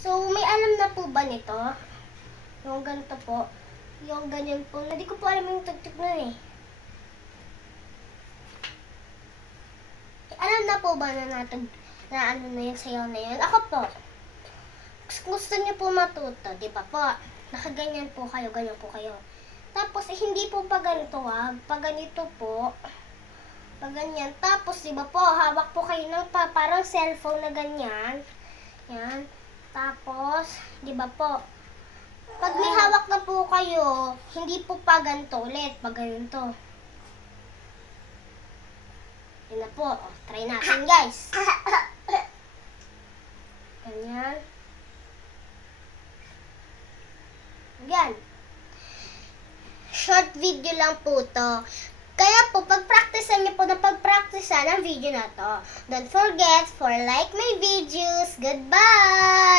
So, may alam na po ba nito? Yung ganito po. Yung ganyan po. Hindi ko po alam yung tugtog na eh. Alam na po ba na natug na ano na yung sayaw na yun? Ako po. Gusto niyo po matuto, di ba po? Nakaganyan po kayo, ganyan po kayo. Tapos, hindi po pa ganito pag ganito po. Pag ganyan. Tapos, di ba po, hawak po kayo ng parang cellphone na ganyan. Yan. Tapos, di ba po, pag may hawak na po kayo, hindi po pa ganito ulit. Pag ganito. Yan na po. O, try natin, guys. Ganyan. Yan. Short video lang po to. Kaya po, pag-practicean niyo po na pag-practicean ang video na to. Don't forget for like my videos. Goodbye!